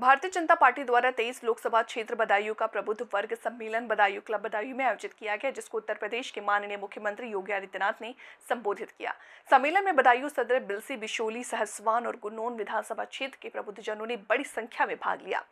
Bharatiya Janata party द्वारा 23 लोकसभा क्षेत्र बदायूं का प्रबुद्ध वर्ग सम्मेलन बदायूं क्लब बदायूं में आयोजित किया गया, जिसको उत्तर प्रदेश के माननीय मुख्यमंत्री योगी आदित्यनाथ ने संबोधित किया। सम्मेलन में बदायूं सदर, बिलसी, बिशोली, सहसवान और गुन्नौन विधानसभा क्षेत्र के प्रबुद्धजनों ने बड़ी संख्या में भाग लिया।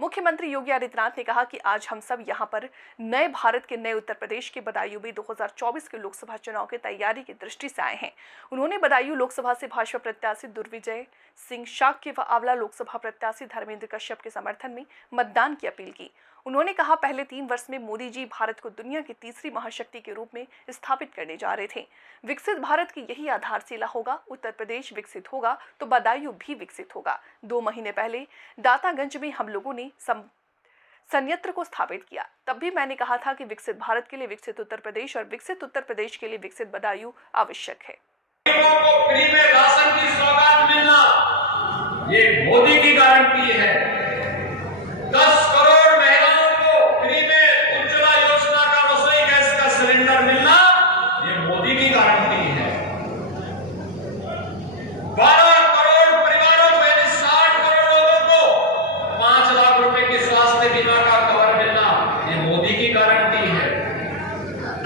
मुख्यमंत्री योगी आदित्यनाथ ने कहा कि आज हम सब यहाँ पर नए भारत के नए उत्तर प्रदेश के बदायूं में 2024 के लोकसभा चुनाव की तैयारी की दृष्टि से आए हैं। उन्होंने बदायूं लोकसभा से भाजपा प्रत्याशी दुर्विजय सिंह शाक्य व आंवला लोकसभा प्रत्याशी धर्मेंद्र कश्यप के समर्थन में मतदान की अपील की। उन्होंने कहा, पहले 3 वर्ष में मोदी जी भारत को दुनिया की तीसरी महाशक्ति के रूप में स्थापित करने जा रहे थे। विकसित भारत की यही आधारशिला होगा। उत्तर प्रदेश विकसित होगा तो बदायूं भी विकसित होगा। 2 महीने पहले दातागंज में हम लोगों ने संयंत्र को स्थापित किया। तब भी मैंने कहा था कि विकसित भारत के लिए विकसित उत्तर प्रदेश और विकसित उत्तर प्रदेश के लिए विकसित बदायूं आवश्यक है। फ्री में राशन की सौगात मिलना, ये मोदी की गारंटी है। 10 करोड़ महिलाओं को फ्री में उज्ज्वला योजना का रसोई गैस का सिलेंडर मिलना, ये मोदी की गारंटी है। 12 करोड़ परिवारों में 60 करोड़ लोगों को 5 लाख रुपए की स्वास्थ्य बीमा का कवर मिलना, ये मोदी की गारंटी है।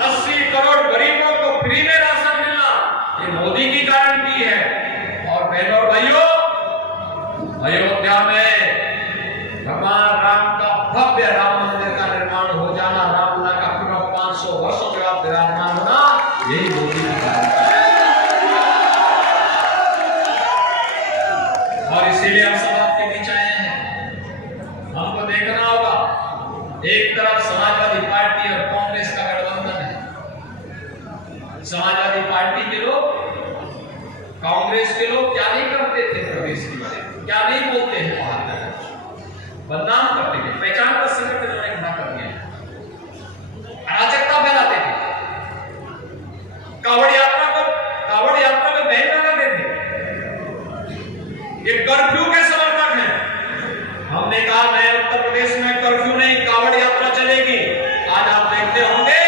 80 करोड़ गरीबों को फ्री में राशन मिलना, ये मोदी की गारंटी है। और बहनों और भाइयों, अयोध्या में भगवान राम का भव्य राम मंदिर का निर्माण हो जाना, रामलला का पूरा 500 वर्षों के बाद विराजमान होना, यही मोदी की गारंटी है। और इसीलिए हम सब आपके बीच आए हैं। हमको देखना होगा, एक तरफ समाजवादी पार्टी और कांग्रेस का गठबंधन है। समाजवादी पार्टी के लोग, कांग्रेस के लोग क्या नहीं करते थे प्रदेश की बारे में, क्या नहीं बोलते हैं, बाहर बदनाम करते थे, पहचान का संकट उन्होंने खड़ा कर दिया, अराजकता फैलाते थे, कावड़ यात्रा में बैन लगाते थे। ये कर्फ्यू के समर्थक हैं। हमने कहा नए उत्तर प्रदेश में कर्फ्यू नहीं, कावड़ यात्रा चलेगी। आज आप देखते होंगे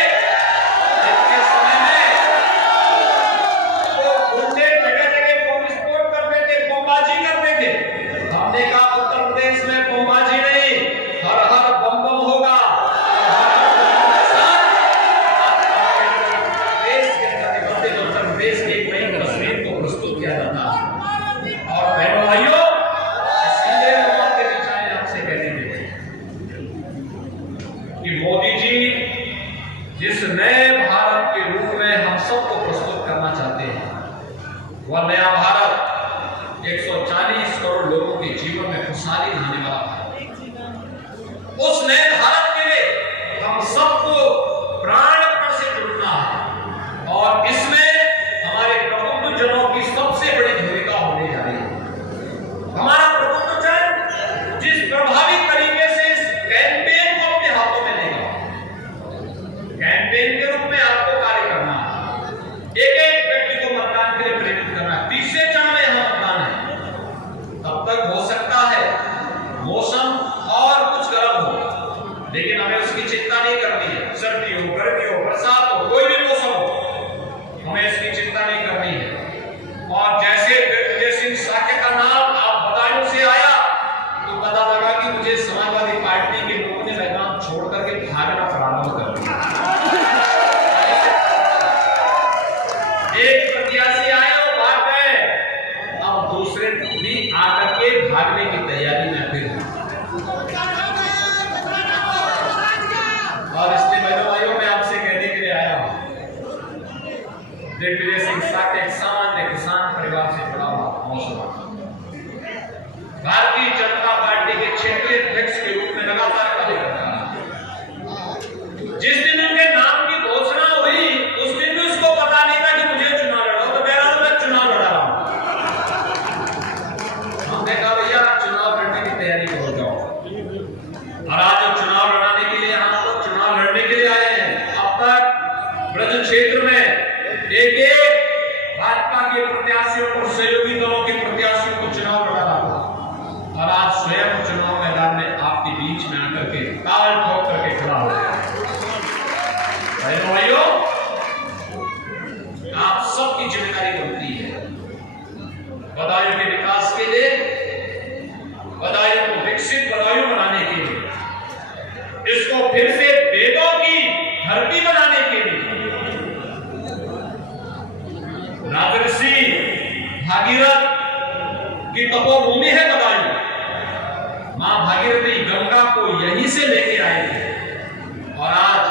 मोदी जी जिस नए भारत के रूप में हम सबको प्रस्तुत करना चाहते हैं, वह नया भारत 140 करोड़ लोगों के जीवन में खुशहाली लाने वाला भारत। उस नए भारत के लिए हम सबको प्राणपण से जुड़ना है और इसमें हमारे प्रबुद्धजनों की सबसे बड़ी भूमिका होने जा रही है। हमारा प्रबुद्धजन जिस प्रभावी तरीके से इस कैंपेन को अपने हाथों में लेगा, कैंपेन के रूप में आपको कार्य करना है, एक व्यक्ति को मतदान के लिए प्रेरित करना है। 30 चरण में यहाँ मतदान है। तब तक हो सकता है मौसम और कुछ गर्म हो, लेकिन हमें उसकी चिंता नहीं करनी है। सर्दी हो, गर्मी हो, बरसात हो, कोई भी मौसम हो, हमें इसकी चिंता नहीं करनी है। और जैसे दुर्विजय सिंह शाक्य का नाम आप बदायूं से आया तो पता लगा कि मुझे समाजवादी पार्टी के लोगों ने मैदान छोड़ करके भागना प्रारंभ कर दिया। एक प्रत्याशी आए और भाग गए, अब दूसरे भी आकर के भागने की तैयारी में फिर को यहीं से लेके आए थे और आज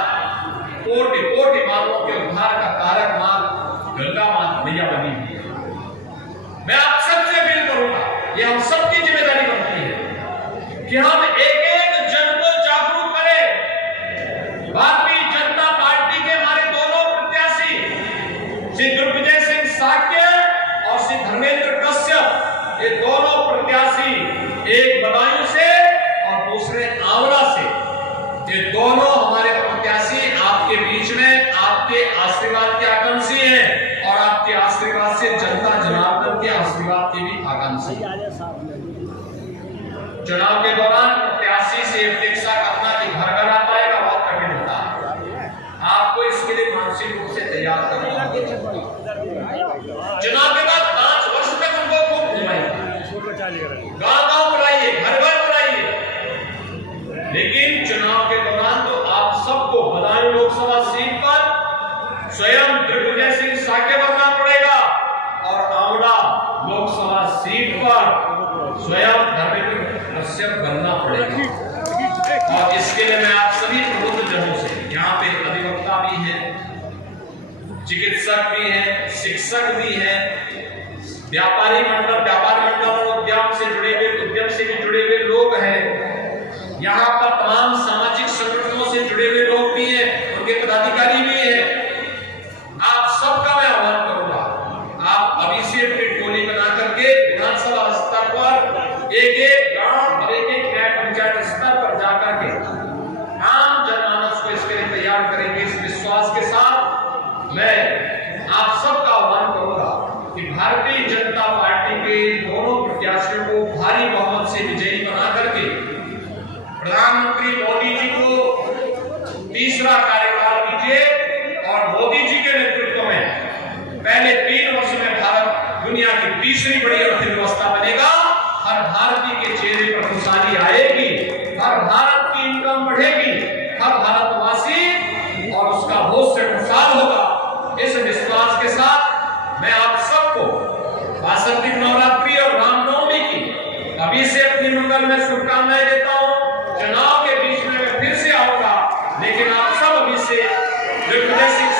कोटि कोटि मानवों के उद्धार का कारक मां गंगा मां मैया बनी हुई है। मैं आप सबसे अपील करूंगा, ये हम सबकी जिम्मेदारी बनती है कि हम एक एक जन को जागरूक करें। भारतीय जनता पार्टी के हमारे दोनों प्रत्याशी श्री दिग्विजय सिंह साक्य और श्री धर्मेंद्र कश्यप, ये दोनों प्रत्याशी, एक बदायूं से और दूसरे आंवला से, ये दोनों हमारे प्रत्याशी आपके बीच में आपके आशीर्वाद के आकांक्षी हैं और आपके आशीर्वाद से जनता जनार्दन के आशीर्वाद के भी आकांक्षी हैं। चुनाव के दौरान प्रत्याशी से अपेक्षा करना कि घर घर आ पाएगा बहुत कठिन होता है। आपको इसके लिए मानसिक रूप से तैयार करना होगा। चुनाव के बाद 5 वर्ष तक हमको खूब घुमाइए, गांव-गांव बुलाइए, घर-घर बुलाइए, लेकिन चुनाव के दौरान तो आप सबको बदायूं लोकसभा सीट पर स्वयं दिग्विजय सिंह साक्य बनना पड़ेगा और आंवला लोकसभा सीट पर स्वयं धर्मेंद्र कश्यप बनना पड़ेगा। और इसके लिए मैं आप सभी प्रबुद्ध जनों से, यहाँ पे अधिवक्ता भी हैं, चिकित्सक भी हैं, शिक्षक भी हैं, व्यापार मंडल और उद्यम से जुड़े हुए लोग हैं, यहाँ पर तमाम सामाजिक संगठनों से जुड़े हुए लोग भी हैं, उनके पदाधिकारी भी हैं। आप सबका मैं आह्वान करूंगा, आप अभी से अपनी टोली बना करके विधानसभा स्तर पर एक एक गांव और एक एक पंचायत स्तर पर जाकर के आम जनमानस को इसके लिए तैयार करेंगे। इस विश्वास के साथ मैं आप सबका आह्वान करूंगा कि भारतीय जनता पार्टी के दोनों प्रत्याशियों को भारी बहुमत से विजयी बना करके प्रधानमंत्री मोदी जी को तीसरा कार्यकाल दीजिए और मोदी जी के नेतृत्व में पहले 3 वर्ष में भारत दुनिया की तीसरी बड़ी अर्थव्यवस्था बनेगा। हर भारतीय के चेहरे पर खुशहाली आएगी, हर भारत की इनकम बढ़ेगी, हर भारतवासी और उसका भविष्य खुशहाल होगा। इस विश्वास के साथ मैं आप सबको वासंतिक नवरात्रि और रामनवमी की अभी से अपनी मंगल में शुभकामनाएं देता हूं। चुनाव के बीच में मैं फिर से आऊंगा, लेकिन आप सब अभी से दिग्विजय सिंह